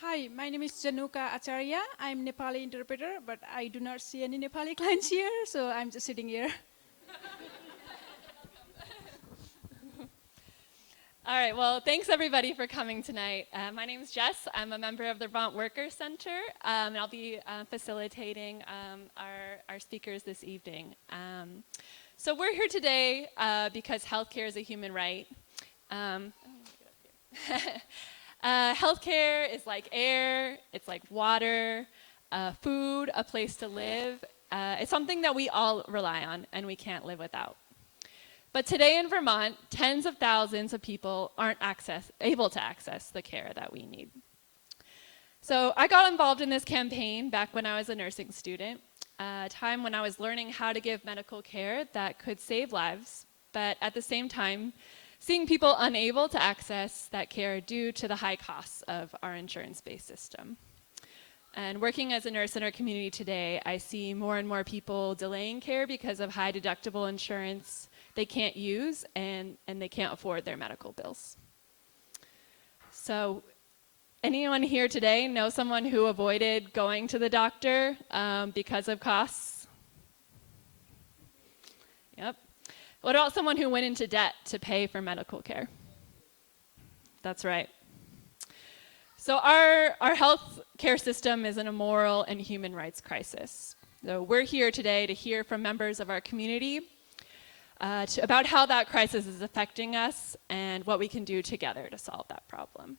Hi, my name is Januka Acharya. I'm Nepali interpreter, but I do not see any Nepali clients here, so I'm just sitting here. All right, well, thanks everybody for coming tonight. My name is Jess. I'm a member of the Vermont Workers Center, and I'll be facilitating our speakers this evening. So we're here today because healthcare is a human right. Healthcare is like air, it's like water, food, a place to live. It's something that we all rely on and we can't live without. But today in Vermont, tens of thousands of people aren't able to access the care that we need. So I got involved in this campaign back when I was a nursing student, a time when I was learning how to give medical care that could save lives, but at the same time, seeing people unable to access that care due to the high costs of our insurance-based system. And working as a nurse in our community today, I see more and more people delaying care because of high deductible insurance they can't use and they can't afford their medical bills. So anyone here today know someone who avoided going to the doctor because of costs? Yep. What about someone who went into debt to pay for medical care? That's right. So our health care system is in a moral and human rights crisis. So we're here today to hear from members of our community about how that crisis is affecting us and what we can do together to solve that problem.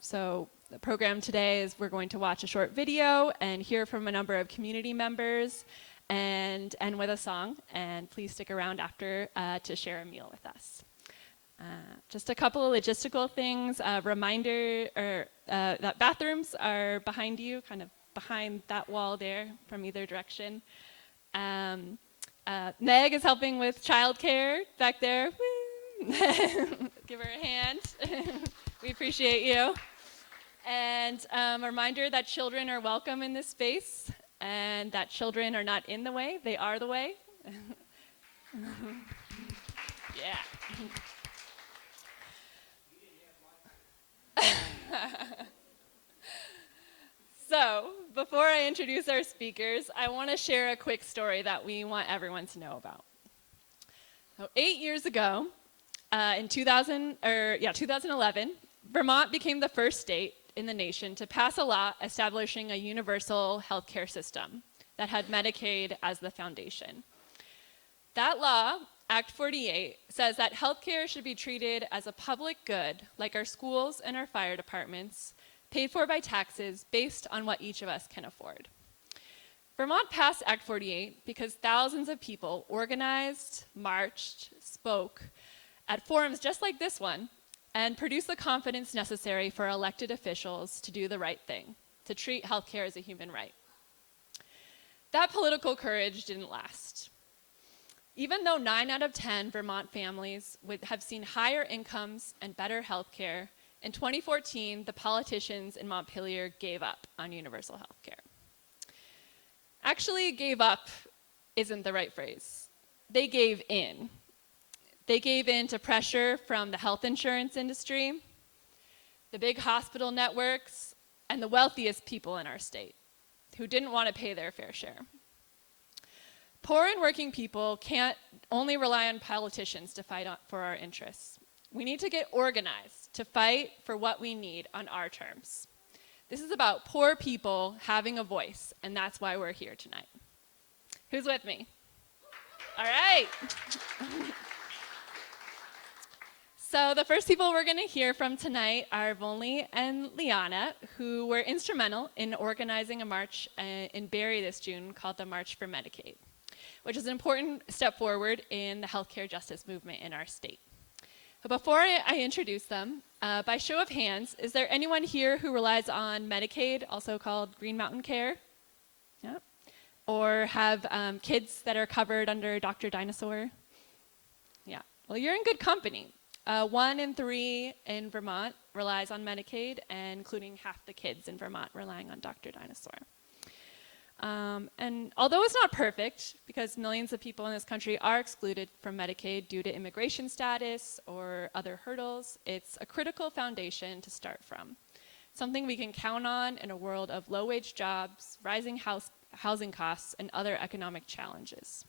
So the program today is we're going to watch a short video and hear from a number of community members and end with a song. And please stick around after to share a meal with us. Just a couple of logistical things. Reminder that bathrooms are behind you, kind of behind that wall there from either direction. Meg is helping with childcare back there. Give her a hand. We appreciate you. And a reminder that children are welcome in this space and that children are not in the way, they are the way. Yeah. So, before I introduce our speakers, I want to share a quick story that we want everyone to know about. So 8 years ago, in 2011, Vermont became the first state in the nation to pass a law establishing a universal healthcare system that had Medicaid as the foundation. That law, Act 48, says that healthcare should be treated as a public good, like our schools and our fire departments, paid for by taxes based on what each of us can afford. Vermont passed Act 48 because thousands of people organized, marched, spoke at forums just like this one, and produced the confidence necessary for elected officials to do the right thing, to treat healthcare as a human right. That political courage didn't last. Even though 9 out of 10 Vermont families have seen higher incomes and better health care, in 2014, the politicians in Montpelier gave up on universal health care. Actually, gave up isn't the right phrase. They gave in. They gave in to pressure from the health insurance industry, the big hospital networks, and the wealthiest people in our state who didn't want to pay their fair share. Poor and working people can't only rely on politicians to fight for our interests. We need to get organized to fight for what we need on our terms. This is about poor people having a voice, and that's why we're here tonight. Who's with me? All right. So the first people we're going to hear from tonight are Vonley and Liana, who were instrumental in organizing a march in Barrie this June called the March for Medicaid, which is an important step forward in the healthcare justice movement in our state. But before I introduce them, by show of hands, is there anyone here who relies on Medicaid, also called Green Mountain Care? Yeah. Or have kids that are covered under Dr. Dinosaur? Yeah. Well, you're in good company. 1 in 3 in Vermont relies on Medicaid, and including half the kids in Vermont relying on Dr. Dinosaur. And although it's not perfect, because millions of people in this country are excluded from Medicaid due to immigration status or other hurdles, it's a critical foundation to start from. something we can count on in a world of low-wage jobs, rising housing costs, and other economic challenges.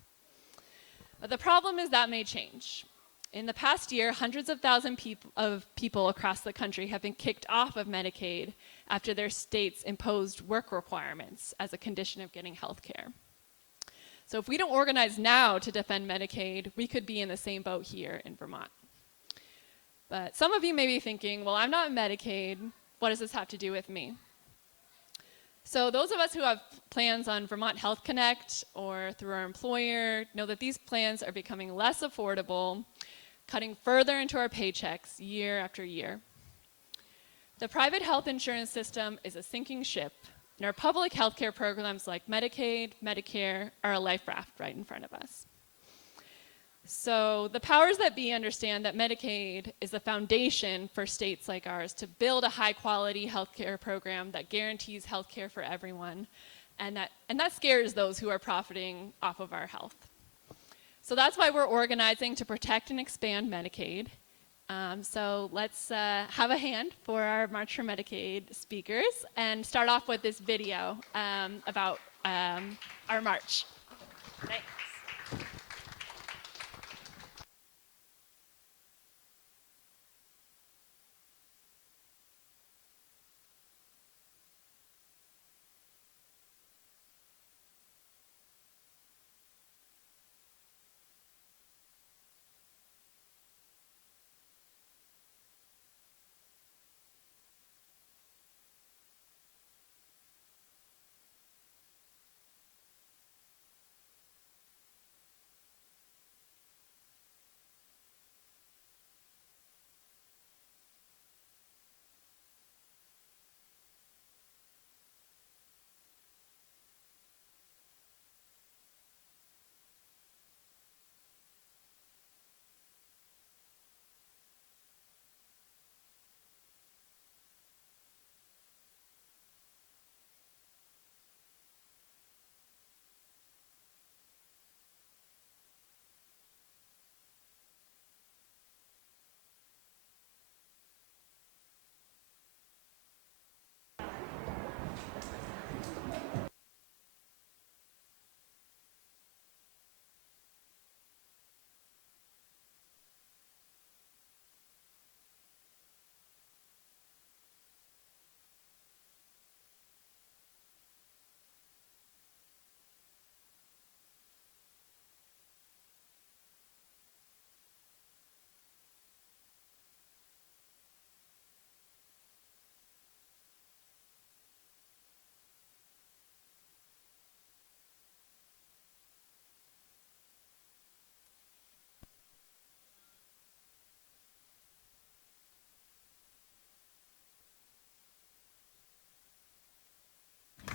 But the problem is that may change. In the past year, hundreds of thousands of people across the country have been kicked off of Medicaid after their states imposed work requirements as a condition of getting health care. So if we don't organize now to defend Medicaid, we could be in the same boat here in Vermont. But some of you may be thinking, well, I'm not Medicaid. What does this have to do with me? So those of us who have plans on Vermont Health Connect or through our employer know that these plans are becoming less affordable, cutting further into our paychecks year after year. The private health insurance system is a sinking ship, and our public health care programs like Medicaid, Medicare are a life raft right in front of us. So the powers that be understand that Medicaid is the foundation for states like ours to build a high-quality healthcare program that guarantees healthcare for everyone, and that scares those who are profiting off of our health. So that's why we're organizing to protect and expand Medicaid. So let's have a hand for our March for Medicaid speakers and start off with this video about our march. Thanks.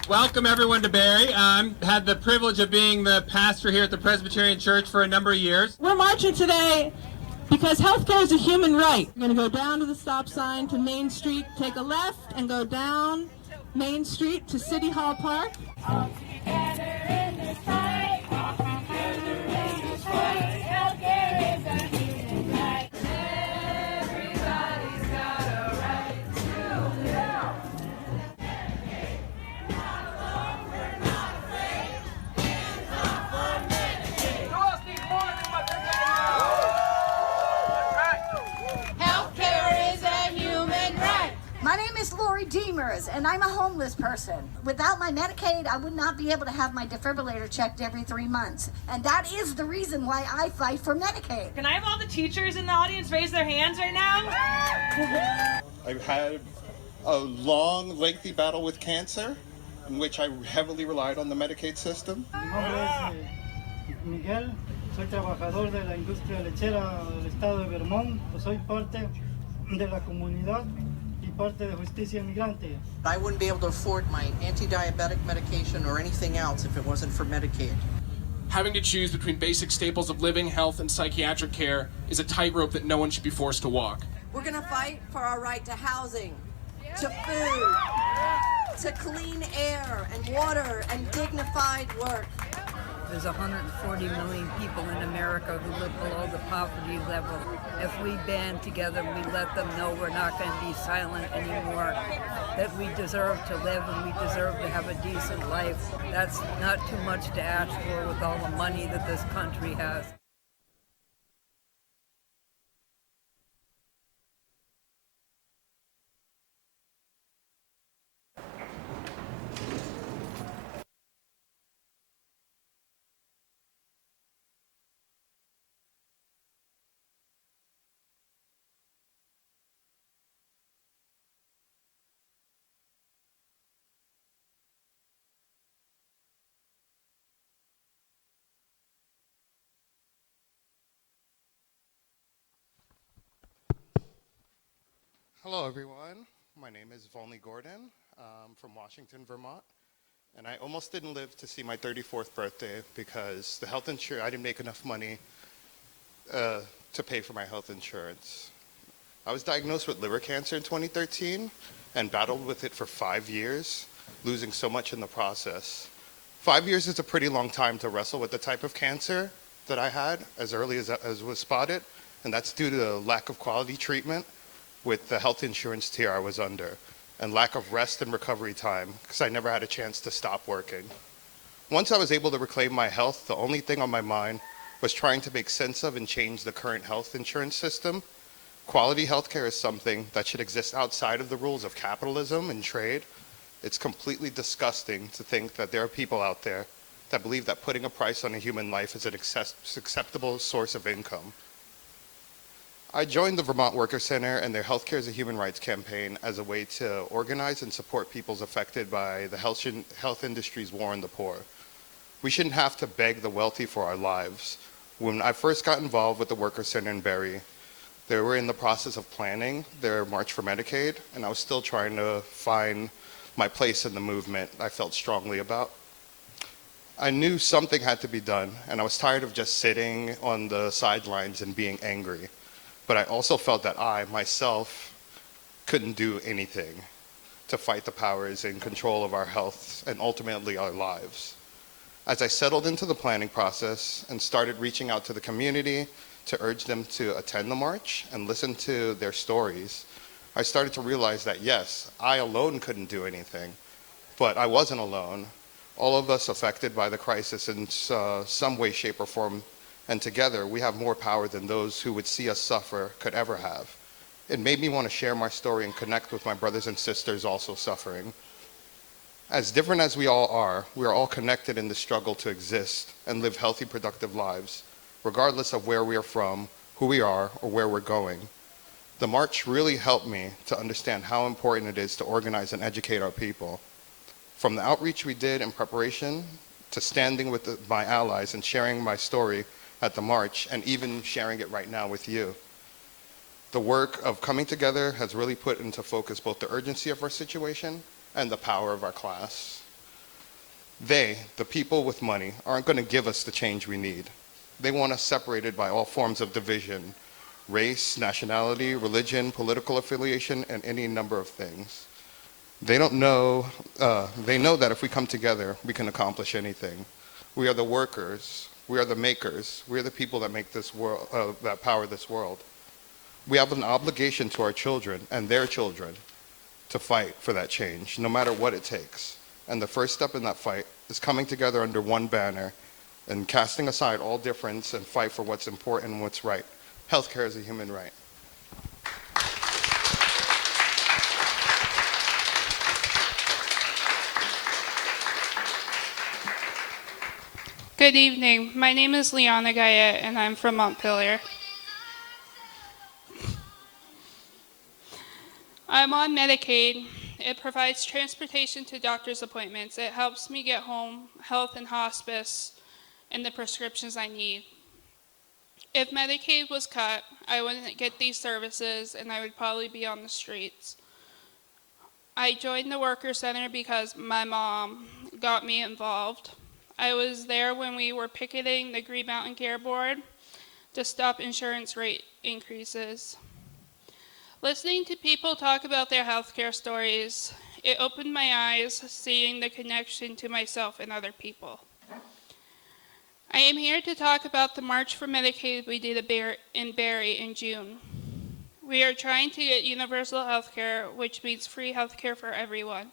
Welcome everyone to Barrie. I've had the privilege of being the pastor here at the Presbyterian Church for a number of years. We're marching today because healthcare is a human right. We're going to go down to the stop sign to Main Street, take a left, and go down Main Street to City Hall Park. And I'm a homeless person. Without my Medicaid, I would not be able to have my defibrillator checked every 3 months. And that is the reason why I fight for Medicaid. Can I have all the teachers in the audience raise their hands right now? I've had a long, lengthy battle with cancer, in which I heavily relied on the Medicaid system. Mi nombre es Miguel, soy trabajador de la industria lechera del estado de Vermont. Soy parte de la comunidad y parte de Justicia Migrante. I wouldn't be able to afford my anti-diabetic medication or anything else if it wasn't for Medicaid. Having to choose between basic staples of living, health, and psychiatric care is a tightrope that no one should be forced to walk. We're going to fight for our right to housing, to food, to clean air and water and dignified work. There's 140 million people in America who live below the poverty level. If we band together and we let them know we're not going to be silent anymore, that we deserve to live and we deserve to have a decent life, that's not too much to ask for with all the money that this country has. Hello, everyone. My name is Volney Gordon. I'm from Washington, Vermont. And I almost didn't live to see my 34th birthday because the health insurance, I didn't make enough money to pay for my health insurance. I was diagnosed with liver cancer in 2013 and battled with it for 5 years, losing so much in the process. 5 years is a pretty long time to wrestle with the type of cancer that I had as early as was spotted, and that's due to the lack of quality treatment with the health insurance tier I was under, and lack of rest and recovery time because I never had a chance to stop working. Once I was able to reclaim my health, the only thing on my mind was trying to make sense of and change the current health insurance system. Quality healthcare is something that should exist outside of the rules of capitalism and trade. It's completely disgusting to think that there are people out there that believe that putting a price on a human life is an acceptable source of income. I joined the Vermont Worker Center and their Healthcare is a Human Rights campaign as a way to organize and support peoples affected by the health industry's war on the poor. We shouldn't have to beg the wealthy for our lives. When I first got involved with the Worker Center in Barrie, they were in the process of planning their March for Medicaid, and I was still trying to find my place in the movement I felt strongly about. I knew something had to be done, and I was tired of just sitting on the sidelines and being angry. But I also felt that I, myself, couldn't do anything to fight the powers in control of our health and ultimately our lives. As I settled into the planning process and started reaching out to the community to urge them to attend the march and listen to their stories, I started to realize that yes, I alone couldn't do anything, but I wasn't alone. All of us affected by the crisis in some way, shape, or form, and together we have more power than those who would see us suffer could ever have. It made me want to share my story and connect with my brothers and sisters also suffering. As different as we are all connected in the struggle to exist and live healthy, productive lives, regardless of where we are from, who we are, or where we're going. The march really helped me to understand how important it is to organize and educate our people. From the outreach we did in preparation to standing with my allies and sharing my story at the march, and even sharing it right now with you. The work of coming together has really put into focus both the urgency of our situation and the power of our class. They, the people with money, aren't going to give us the change we need. They want us separated by all forms of division, race, nationality, religion, political affiliation, and any number of things. They know that if we come together, we can accomplish anything. We are the workers. We are the makers. We are the people that make this world, that power this world. We have an obligation to our children and their children to fight for that change, no matter what it takes. And the first step in that fight is coming together under one banner and casting aside all difference and fight for what's important and what's right. Healthcare is a human right. Good evening. My name is Liana Gayet, and I'm from Montpelier. I'm on Medicaid. It provides transportation to doctor's appointments. It helps me get home, health and hospice, and the prescriptions I need. If Medicaid was cut, I wouldn't get these services, and I would probably be on the streets. I joined the Worker Center because my mom got me involved. I was there when we were picketing the Green Mountain Care Board to stop insurance rate increases. Listening to people talk about their healthcare stories, it opened my eyes seeing the connection to myself and other people. I am here to talk about the March for Medicaid we did in Barrie in June. We are trying to get universal health care, which means free health care for everyone.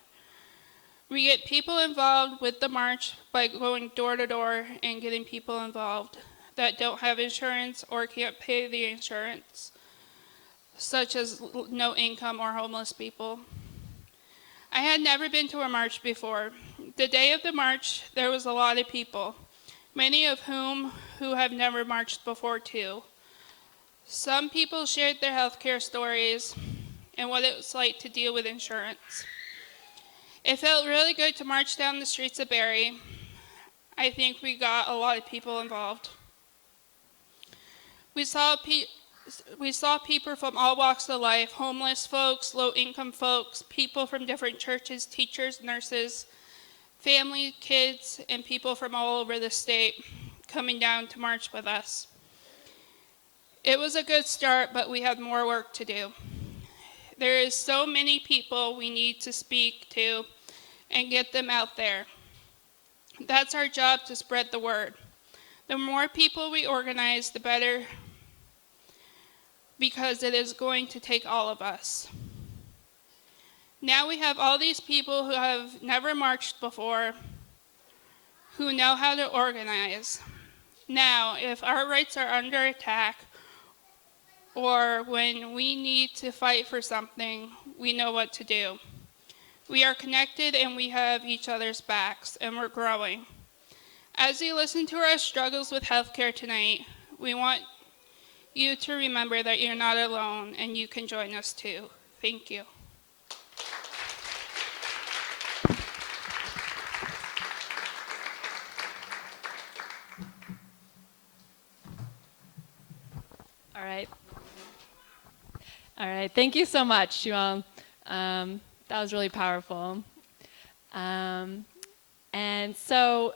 We get people involved with the march by going door to door and getting people involved that don't have insurance or can't pay the insurance, such as no income or homeless people. I had never been to a march before. The day of the march, there was a lot of people, many of whom who have never marched before too. Some people shared their healthcare stories and what it was like to deal with insurance. It felt really good to march down the streets of Barrie. I think we got a lot of people involved. We saw people from all walks of life, homeless folks, low-income folks, people from different churches, teachers, nurses, family, kids, and people from all over the state coming down to march with us. It was a good start, but we have more work to do. There is so many people we need to speak to and get them out there. That's our job, to spread the word. The more people we organize, the better, because it is going to take all of us. Now we have all these people who have never marched before, who know how to organize. Now, if our rights are under attack, or when we need to fight for something, we know what to do. We are connected and we have each other's backs, and we're growing. As you listen to our struggles with healthcare tonight, we want you to remember that you're not alone and you can join us too. Thank you. All right. All right. Thank you so much, Yuan. That was really powerful. And so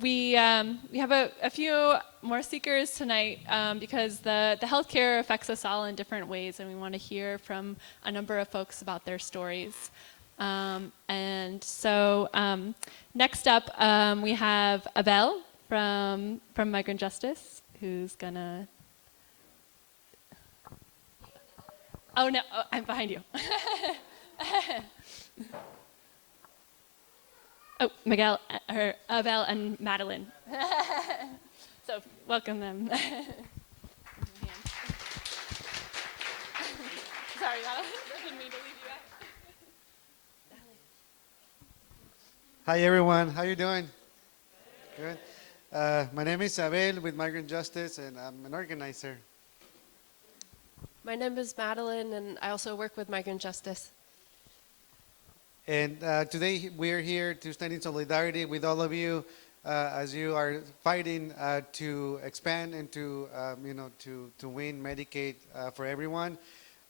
we have a few more speakers tonight because the healthcare affects us all in different ways, and we want to hear from a number of folks about their stories. And so next up, we have Abel from Migrant Justice, who's gonna. Oh no, oh, I'm behind you. Oh, Miguel, or Abel and Madeline. So welcome them. Sorry, Madeline, I didn't mean to leave you out. Hi everyone, how you doing? Good. My name is Abel with Migrant Justice, and I'm an organizer. My name is Madeline, and I also work with Migrant Justice. And today we are here to stand in solidarity with all of you as you are fighting to expand and to win Medicaid for everyone.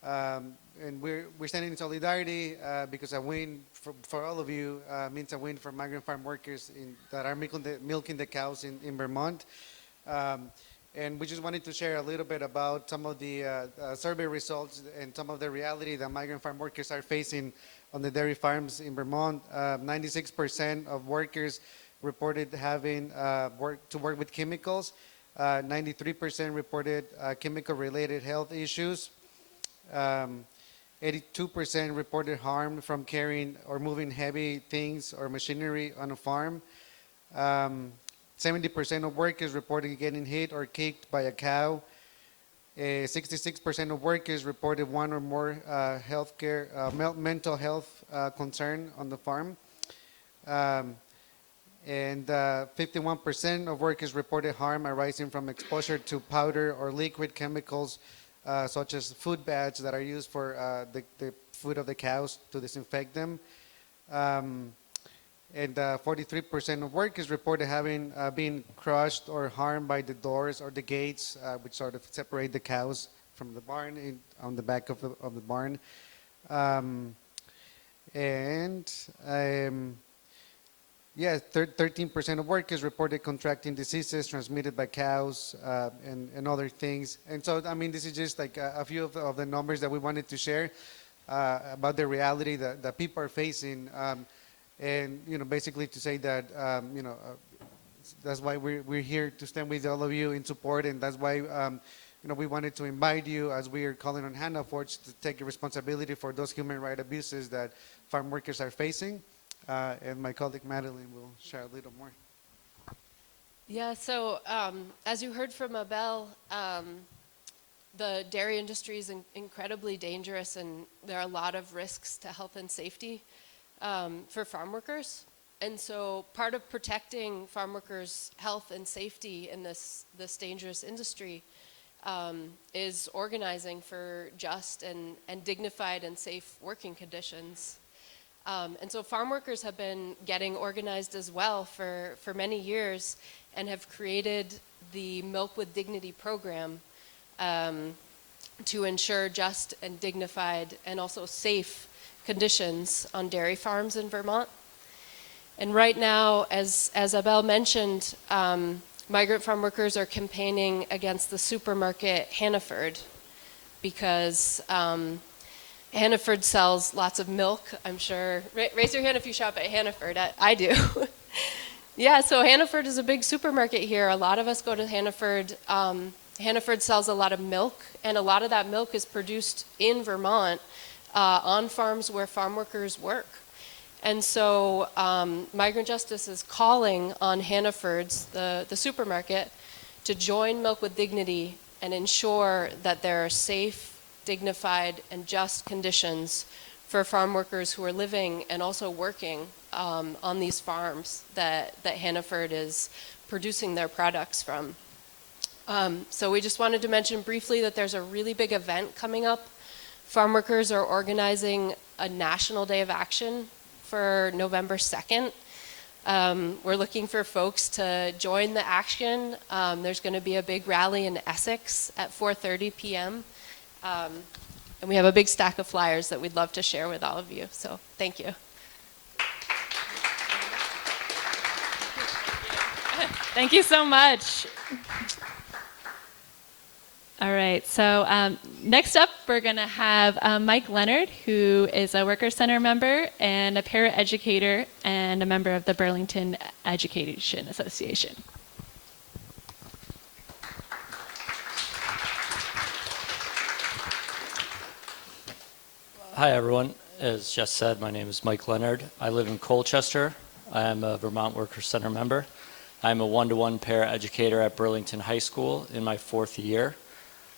And we're standing in solidarity because a win for all of you means a win for migrant farm workers that are milking the cows in Vermont. And we just wanted to share a little bit about some of the survey results and some of the reality that migrant farm workers are facing on the dairy farms in Vermont. 96% of workers reported having to work with chemicals. 93% reported chemical-related health issues. 82% reported harm from carrying or moving heavy things or machinery on a farm. 70% of workers reported getting hit or kicked by a cow. 66% of workers reported one or more mental health concern on the farm. And 51% of workers reported harm arising from exposure to powder or liquid chemicals such as food bags that are used for the food of the cows to disinfect them. And 43% of workers reported having been crushed or harmed by the doors or the gates, which sort of separate the cows from the barn on the back of the barn. Yeah, 13% of workers reported contracting diseases transmitted by cows and other things. And so, I mean, this is just like a few of the numbers that we wanted to share about the reality that people are facing. And, basically to say that, that's why we're here to stand with all of you in support, and that's why we wanted to invite you, as we are calling on Hannaford, to take responsibility for those human rights abuses that farm workers are facing. And my colleague Madeline will share a little more. Yeah, so as you heard from Abel, the dairy industry is incredibly dangerous, and there are a lot of risks to health and safety for farm workers. And so part of protecting farm workers' health and safety in this dangerous industry is organizing for just and dignified and safe working conditions. And so farm workers have been getting organized as well for many years, and have created the Milk with Dignity program to ensure just and dignified and also safe conditions on dairy farms in Vermont. And right now, as Abel mentioned, migrant farm workers are campaigning against the supermarket Hannaford, because Hannaford sells lots of milk, I'm sure. Raise your hand if you shop at Hannaford. I do. Yeah, so Hannaford is a big supermarket here. A lot of us go to Hannaford. Hannaford sells a lot of milk, and a lot of that milk is produced in Vermont on farms where farm workers work. And so Migrant Justice is calling on Hannaford's, the supermarket, to join Milk with Dignity and ensure that there are safe, dignified, and just conditions for farm workers who are living and also working on these farms that Hannaford is producing their products from. So we just wanted to mention briefly that there's a really big event coming up. Farm workers are organizing a national day of action for November 2nd. We're looking for folks to join the action. There's going to be a big rally in Essex at 4:30 p.m. And we have a big stack of flyers that we'd love to share with all of you. So thank you. Thank you so much. All right, so next up we're going to have Mike Leonard, who is a Workers' Center member and a paraeducator and a member of the Burlington Education Association. Hi everyone, as Jess said, my name is Mike Leonard. I live in Colchester. I am a Vermont Workers' Center member. I'm a one-to-one paraeducator at Burlington High School in my 4th year.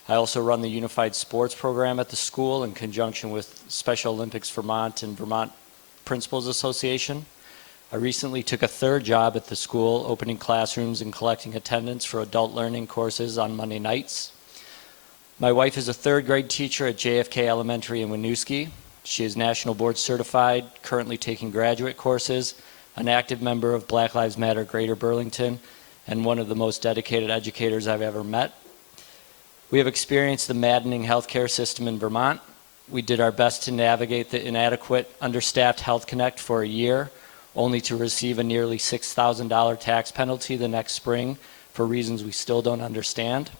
I also run the Unified Sports Program at the school in conjunction with Special Olympics Vermont and Vermont Principals Association. I recently took a 3rd job at the school, opening classrooms and collecting attendance for adult learning courses on Monday nights. My wife is a 3rd grade teacher at JFK Elementary in Winooski. She is National Board Certified, currently taking graduate courses, an active member of Black Lives Matter Greater Burlington, and one of the most dedicated educators I've ever met. We have experienced the maddening healthcare system in Vermont. We did our best to navigate the inadequate, understaffed Health Connect for a year, only to receive a nearly $6,000 tax penalty the next spring for reasons we still don't understand.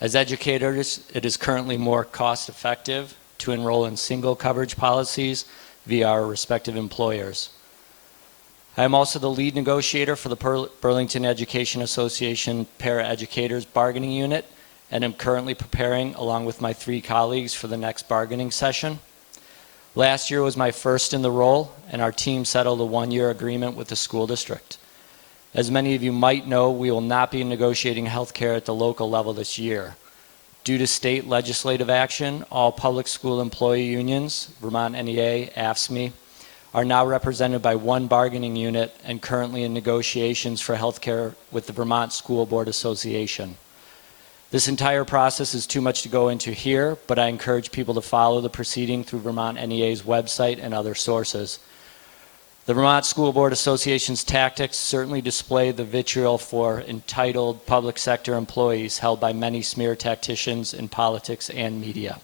As educators, it is currently more cost-effective to enroll in single coverage policies via our respective employers. I am also the lead negotiator for the Burlington Education Association Paraeducators Bargaining Unit, and am currently preparing, along with my 3 colleagues, for the next bargaining session. Last year was my first in the role, and our team settled a 1-year agreement with the school district. As many of you might know, we will not be negotiating health care at the local level this year. Due to state legislative action, all public school employee unions, Vermont NEA, AFSCME, are now represented by 1 bargaining unit and currently in negotiations for health care with the Vermont School Board Association. This entire process is too much to go into here, but I encourage people to follow the proceeding through Vermont NEA's website and other sources. The Vermont School Board Association's tactics certainly display the vitriol for entitled public sector employees held by many smear tacticians in politics and media.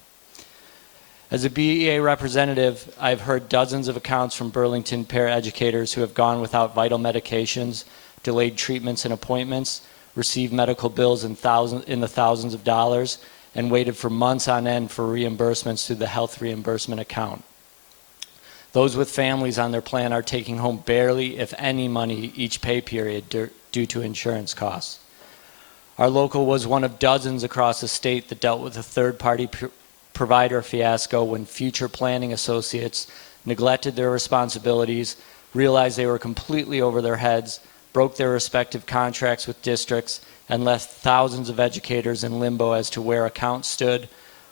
As a BEA representative, I've heard dozens of accounts from Burlington paraeducators who have gone without vital medications, delayed treatments and appointments, received medical bills in the thousands of dollars, and waited for months on end for reimbursements through the health reimbursement account. Those with families on their plan are taking home barely, if any, money each pay period due to insurance costs. Our local was one of dozens across the state that dealt with a third-party provider fiasco when future planning associates neglected their responsibilities, realized they were completely over their heads, broke their respective contracts with districts, and left thousands of educators in limbo as to where accounts stood,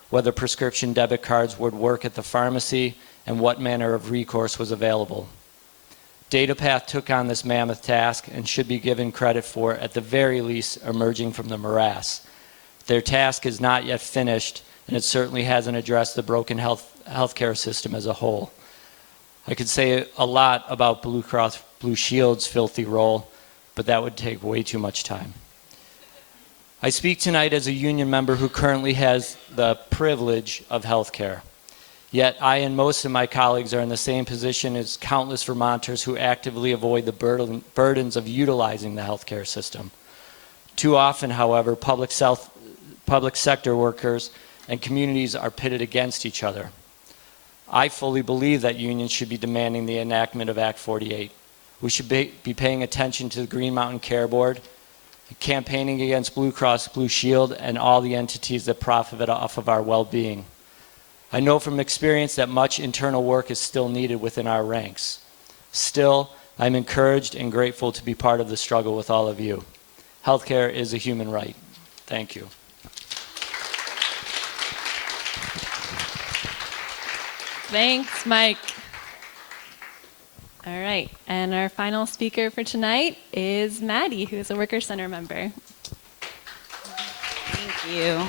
whether prescription debit cards would work at the pharmacy, and what manner of recourse was available. DataPath took on this mammoth task and should be given credit for, at the very least, emerging from the morass. Their task is not yet finished, and it certainly hasn't addressed the broken healthcare system as a whole. I could say a lot about Blue Cross Blue Shield's filthy role, but that would take way too much time. I speak tonight as a union member who currently has the privilege of healthcare. Yet I and most of my colleagues are in the same position as countless Vermonters who actively avoid the burdens of utilizing the healthcare system. Too often, however, public sector workers and communities are pitted against each other. I fully believe that unions should be demanding the enactment of Act 48. We should be paying attention to the Green Mountain Care Board, campaigning against Blue Cross Blue Shield, and all the entities that profit off of our well-being. I know from experience that much internal work is still needed within our ranks. Still, I'm encouraged and grateful to be part of the struggle with all of you. Healthcare is a human right. Thank you. Thanks, Mike. All right, and our final speaker for tonight is Maddie, who is a Worker Center member. Thank you.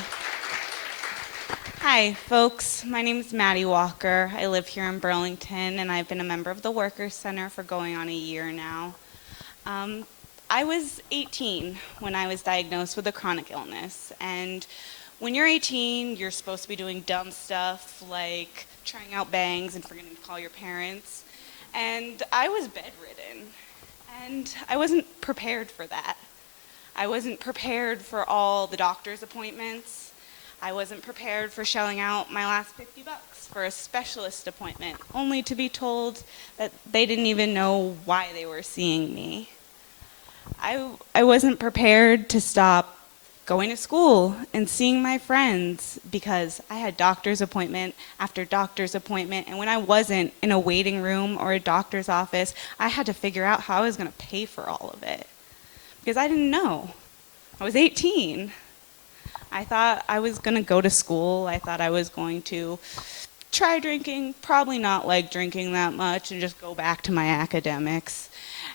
Hi, folks. My name is Maddie Walker. I live here in Burlington, and I've been a member of the Worker Center for going on a year now. I was 18 when I was diagnosed with a chronic illness, and when you're 18, you're supposed to be doing dumb stuff like trying out bangs and forgetting to call your parents. And I was bedridden, and I wasn't prepared for that. I wasn't prepared for all the doctor's appointments. I wasn't prepared for shelling out my last $50 for a specialist appointment, only to be told that they didn't even know why they were seeing me. I wasn't prepared to stop going to school and seeing my friends because I had doctor's appointment after doctor's appointment, and when I wasn't in a waiting room or a doctor's office, I had to figure out how I was going to pay for all of it because I didn't know. I was 18. I thought I was going to go to school. I thought I was going to try drinking, probably not like drinking that much, and just go back to my academics.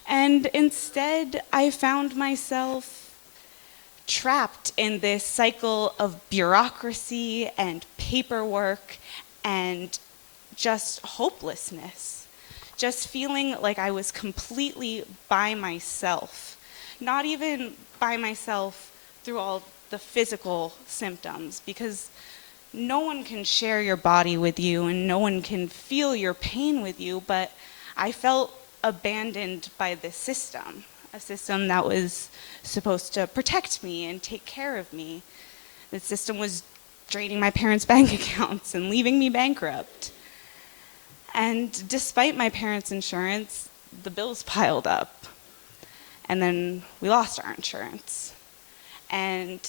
And instead, I found myself trapped in this cycle of bureaucracy and paperwork and just hopelessness. Just feeling like I was completely by myself. Not even by myself through all the physical symptoms, because no one can share your body with you and no one can feel your pain with you, but I felt abandoned by the system. A system that was supposed to protect me and take care of me. The system was draining my parents' bank accounts and leaving me bankrupt. And despite my parents' insurance, the bills piled up. And then we lost our insurance. And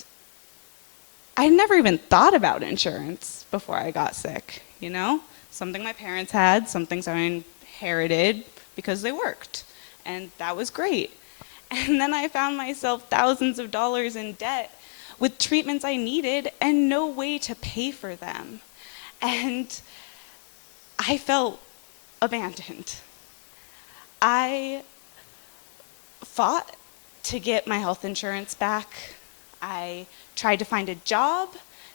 I never even thought about insurance before I got sick, you know? Something my parents had, some things I inherited because they worked. And that was great. And then I found myself thousands of dollars in debt with treatments I needed and no way to pay for them. And I felt abandoned. I fought to get my health insurance back. I tried to find a job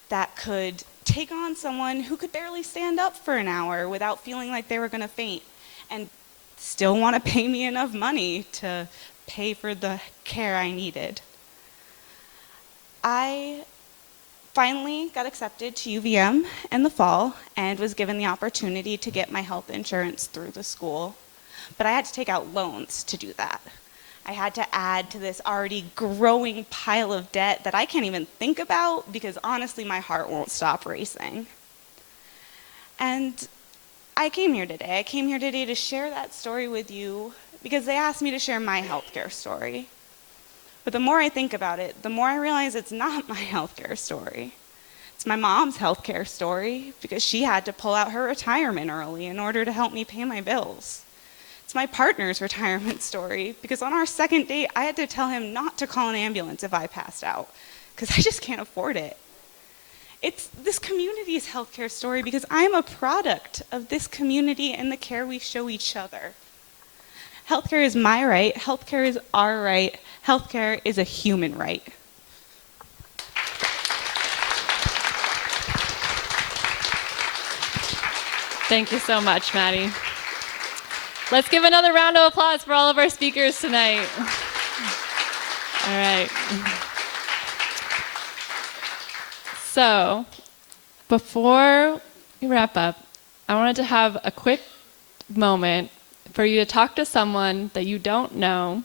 that could take on someone who could barely stand up for an hour without feeling like they were going to faint and still want to pay me enough money to pay for the care I needed. I finally got accepted to UVM in the fall and was given the opportunity to get my health insurance through the school. But I had to take out loans to do that. I had to add to this already growing pile of debt that I can't even think about because honestly my heart won't stop racing. And I came here today. I came here today to share that story with you because they asked me to share my healthcare story. But the more I think about it, the more I realize it's not my healthcare story. It's my mom's healthcare story because she had to pull out her retirement early in order to help me pay my bills. It's my partner's retirement story because on our second date, I had to tell him not to call an ambulance if I passed out because I just can't afford it. It's this community's healthcare story because I'm a product of this community and the care we show each other. Healthcare is my right. Healthcare is our right. Healthcare is a human right. Thank you so much, Maddie. Let's give another round of applause for all of our speakers tonight. All right. So, before we wrap up, I wanted to have a quick moment for you to talk to someone that you don't know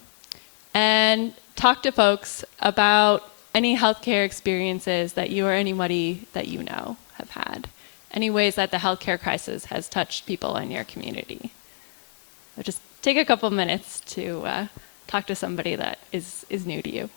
and talk to folks about any healthcare experiences that you or anybody that you know have had. Any ways that the healthcare crisis has touched people in your community. So just take a couple minutes to talk to somebody that is new to you.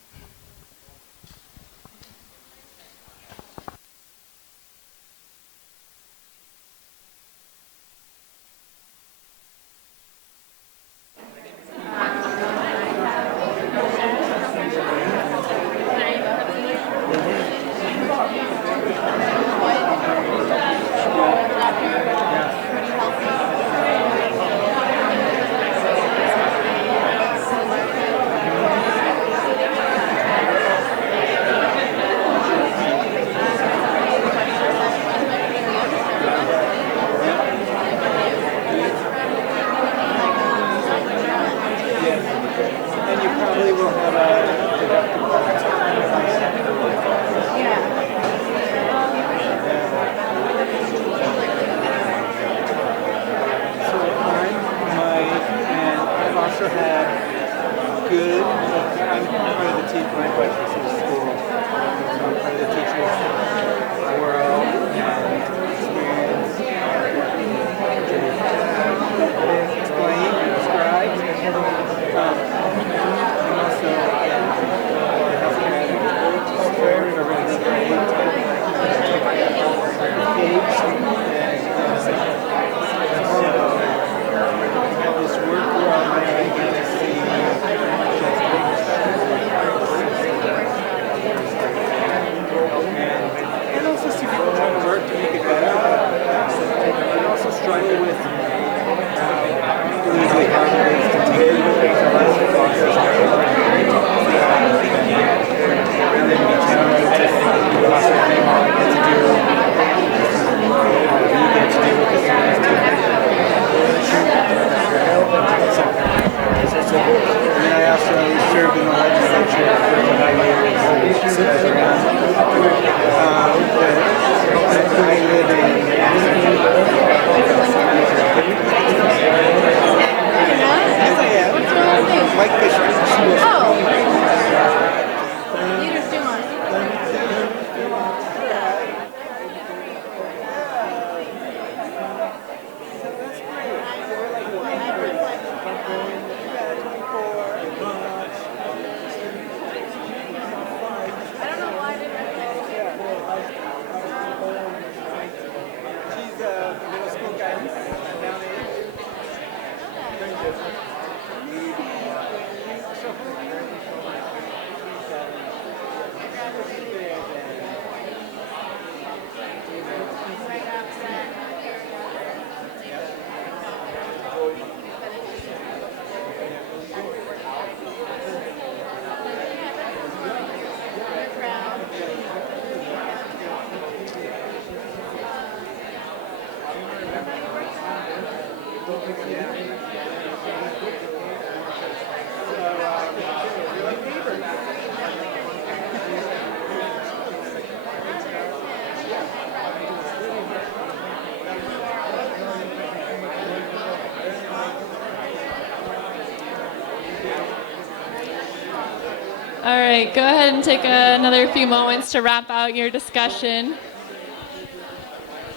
All right, go ahead and take another few moments to wrap out your discussion,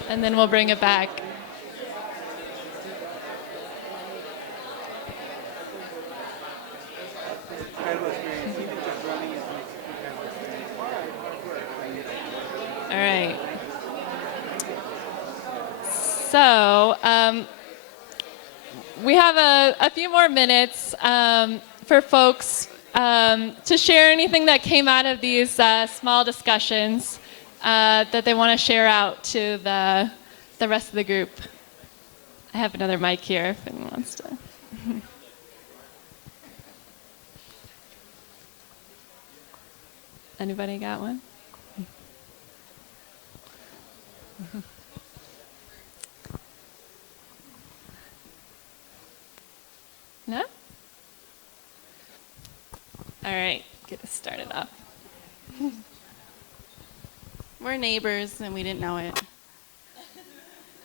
and then we'll bring it back. So we have a few more minutes for folks to share anything that came out of these small discussions that they want to share out to the rest of the group. I have another mic here if anyone wants to. Anybody got one? No? All right, get us started off. We're neighbors and we didn't know it.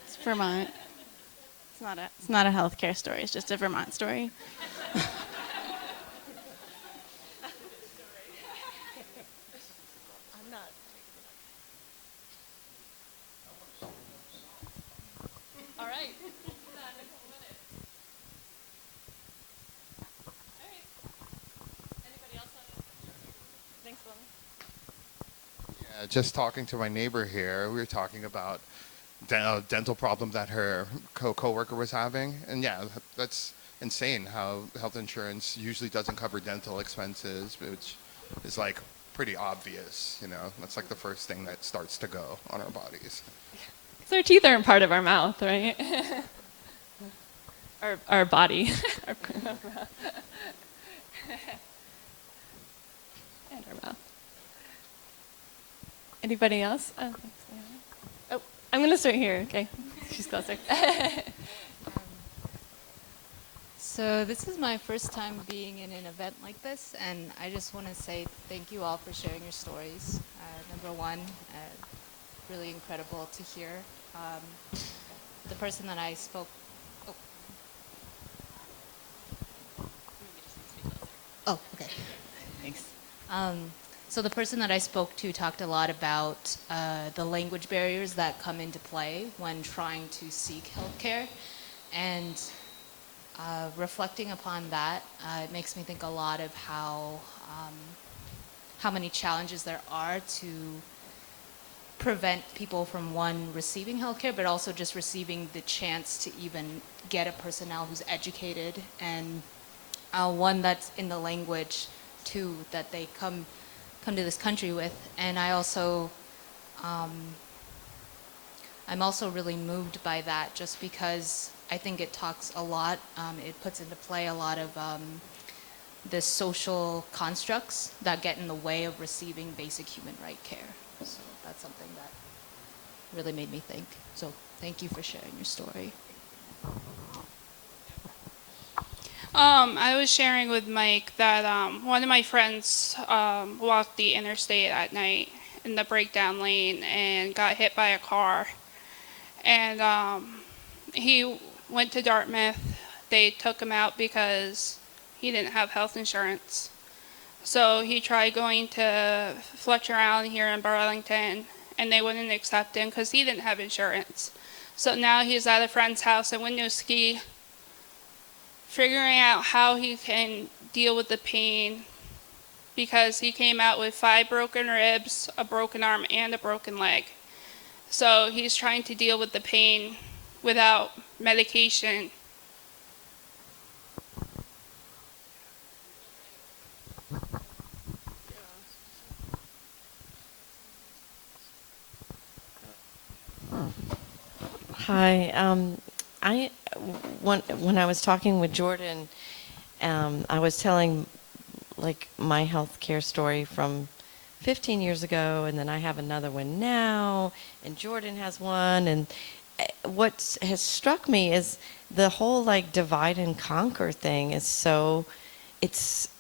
It's Vermont. It's not a healthcare story, it's just a Vermont story. All right. Yeah, just talking to my neighbor here, we were talking about dental problem that her co-worker was having. And yeah, that's insane how health insurance usually doesn't cover dental expenses, which is like pretty obvious, you know. That's like the first thing that starts to go on our bodies. So our teeth aren't part of our mouth, right? our body. And our mouth. Anybody else? Oh, I'm going to start here. Okay. She's closer. So this is my first time being in an event like this, and I just want to say thank you all for sharing your stories. Number one, really incredible to hear. The person that I spoke... Oh, okay. Thanks. So the person that I spoke to talked a lot about the language barriers that come into play when trying to seek healthcare. And reflecting upon that, it makes me think a lot of how many challenges there are to prevent people from, one, receiving healthcare, but also just receiving the chance to even get a personnel who's educated, and one that's in the language, too, that they come to this country with. And I also, I'm also really moved by that, just because I think it talks a lot, it puts into play a lot of the social constructs that get in the way of receiving basic human right care. So that's something that really made me think. So thank you for sharing your story. I was sharing with Mike that one of my friends walked the interstate at night in the breakdown lane and got hit by a car. And he went to Dartmouth. They took him out because he didn't have health insurance. So he tried going to Fletcher Allen here in Burlington, and they wouldn't accept him because he didn't have insurance. So now he's at a friend's house in Winooski, figuring out how he can deal with the pain, because he came out with 5 broken ribs, a broken arm, and a broken leg. So he's trying to deal with the pain without medication. Hi. When I was talking with Jordan, I was telling like my healthcare story from 15 years ago, and then I have another one now, and Jordan has one. And what has struck me is the whole like divide and conquer thing is so, there's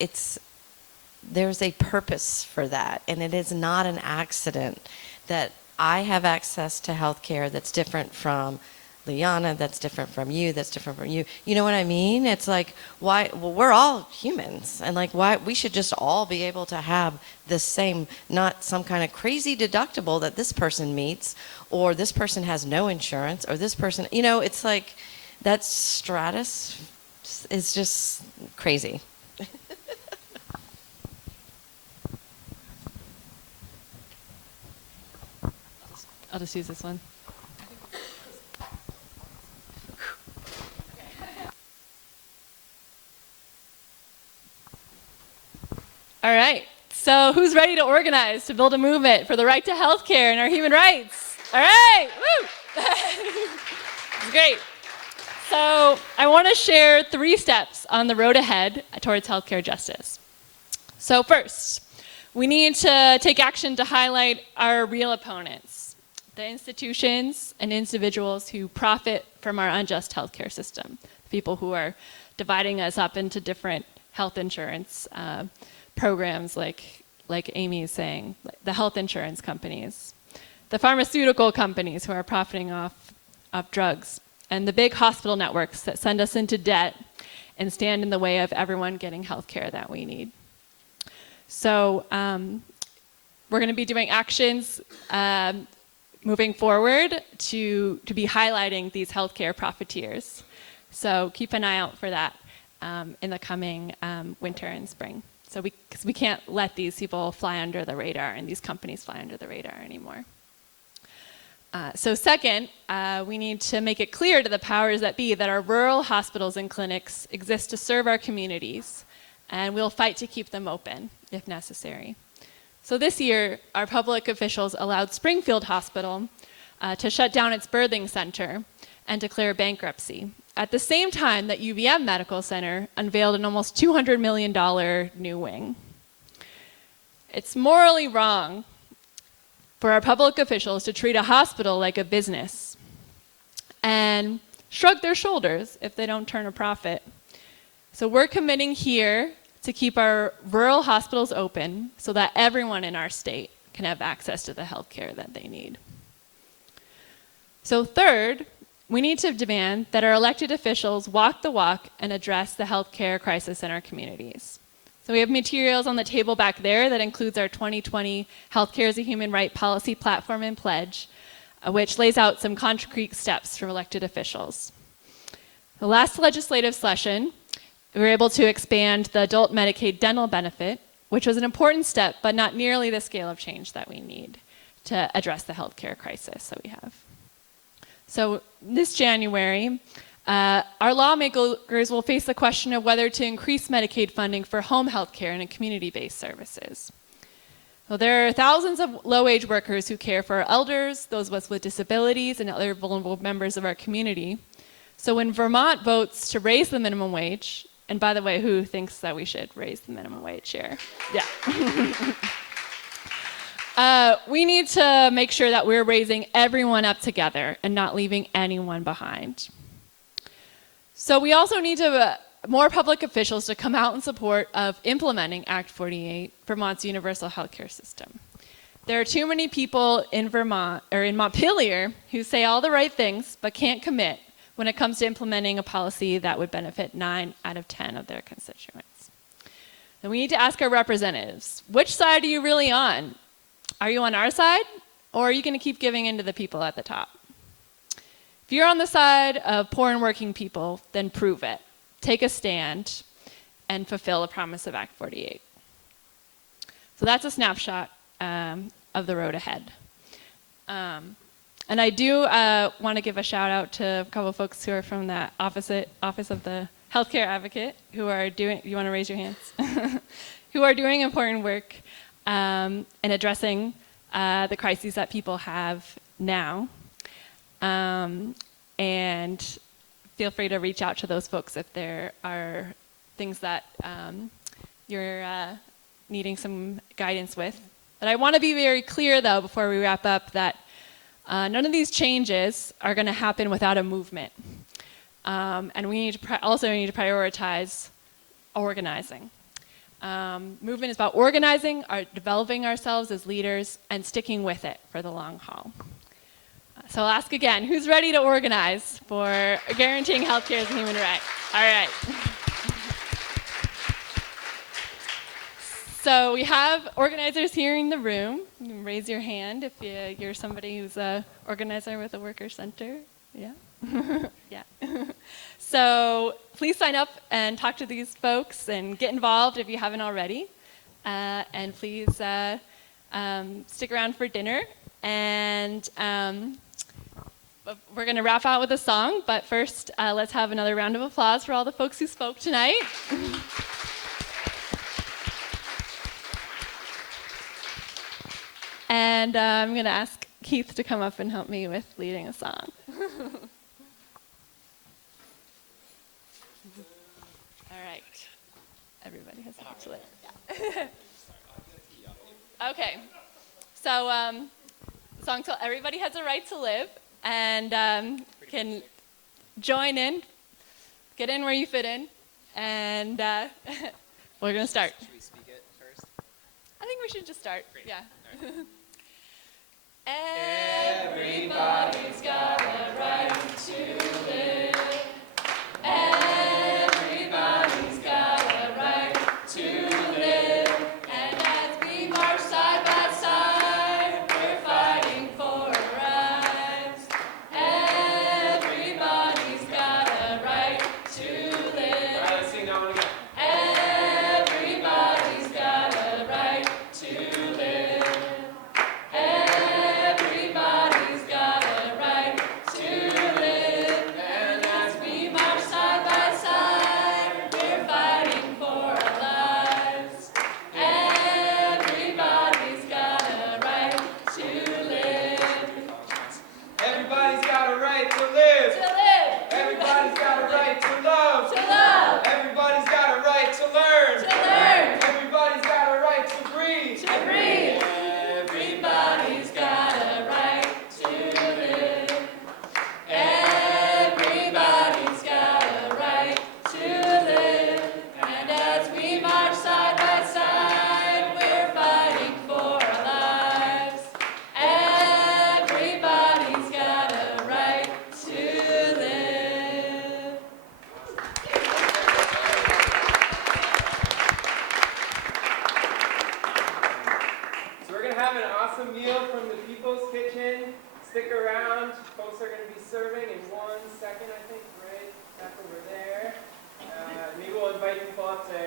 a purpose for that, and it is not an accident that I have access to healthcare that's different from Liana, that's different from you, that's different from you. You know what I mean? It's like, why? Well, we're all humans, and like, why? We should just all be able to have the same, not some kind of crazy deductible that this person meets, or this person has no insurance, or this person, you know, it's like, that stratus is just crazy. I'll just use this one. All right. So who's ready to organize to build a movement for the right to health care and our human rights? All right. Woo! It's great. So I want to share 3 steps on the road ahead towards healthcare justice. So first, we need to take action to highlight our real opponents, the institutions and individuals who profit from our unjust healthcare system, people who are dividing us up into different health insurance programs like Amy is saying, the health insurance companies, the pharmaceutical companies who are profiting off of drugs, and the big hospital networks that send us into debt and stand in the way of everyone getting health care that we need. So we're going to be doing actions moving forward to be highlighting these healthcare profiteers. So keep an eye out for that in the coming winter and spring. So because we can't let these people fly under the radar and these companies fly under the radar anymore. So second, we need to make it clear to the powers that be that our rural hospitals and clinics exist to serve our communities, and we'll fight to keep them open if necessary. So this year, our public officials allowed Springfield Hospital to shut down its birthing center and declare bankruptcy, at the same time that UVM Medical Center unveiled an almost $200 million new wing. It's morally wrong for our public officials to treat a hospital like a business and shrug their shoulders if they don't turn a profit. So we're committing here to keep our rural hospitals open so that everyone in our state can have access to the health care that they need. So third, we need to demand that our elected officials walk the walk and address the health care crisis in our communities. So we have materials on the table back there that includes our 2020 Healthcare as a Human Right Policy Platform and Pledge, which lays out some concrete steps for elected officials. The last legislative session, we were able to expand the adult Medicaid dental benefit, which was an important step, but not nearly the scale of change that we need to address the healthcare crisis that we have. So this January, our lawmakers will face the question of whether to increase Medicaid funding for home health care and community-based services. Well, there are thousands of low-wage workers who care for our elders, those of us with disabilities, and other vulnerable members of our community. So when Vermont votes to raise the minimum wage, and by the way, who thinks that we should raise the minimum wage here? Yeah. We need to make sure that we're raising everyone up together and not leaving anyone behind. So we also need more public officials to come out in support of implementing Act 48, Vermont's universal healthcare system. There are too many people in Vermont, or in Montpelier, who say all the right things but can't commit when it comes to implementing a policy that would benefit 9 out of 10 of their constituents. And we need to ask our representatives, which side are you really on? Are you on our side, or are you going to keep giving in to the people at the top? If you're on the side of poor and working people, then prove it. Take a stand and fulfill the promise of Act 48. So that's a snapshot of the road ahead. And I do want to give a shout out to a couple of folks who are from the Office of the Healthcare Advocate who are doing, you want to raise your hands? Who are doing important work in addressing the crises that people have now. And feel free to reach out to those folks if there are things that you're needing some guidance with. But I want to be very clear, though, before we wrap up, that none of these changes are going to happen without a movement. And we need to also need to prioritize organizing. Movement is about organizing, developing ourselves as leaders, and sticking with it for the long haul. So I'll ask again, who's ready to organize for guaranteeing healthcare as a human right? All right. So we have organizers here in the room. You can raise your hand if you're somebody who's an organizer with a worker center. Yeah? Yeah. So please sign up and talk to these folks and get involved if you haven't already. And please stick around for dinner. And we're going to wrap out with a song, but first let's have another round of applause for all the folks who spoke tonight. And I'm going to ask Keith to come up and help me with leading a song. All right. Everybody has a right to live. Yeah. Okay. So, the song called Everybody Has a Right to Live, and can join in, get in where you fit in, and we're going to start. Should we speak it first? I think we should just start. Great. Yeah. Everybody's got a right to live. Everybody's got a right to live. And as we march side by side, we're fighting for our rights. Everybody's got a right to live. All right, let's sing that one again. Everybody's got a right to live. Everybody's got a right to live. And as we march side by side, we're fighting for our lives. Everybody's got a right to live. Everybody's got a right to live. To live. Everybody's got a right to love. To love. Everybody's got a right to learn. To learn. Everybody's got a right to breathe. To breathe. Everybody's got a right to live. Everybody's got a right to live. And as we march side by side, we're fighting for our lives. Everybody's got a right to live. So we're going to have an awesome meal from the People's Kitchen. Stick around. Folks are going to be serving in 1 second, I think, right back over there. Maybe we'll invite people up to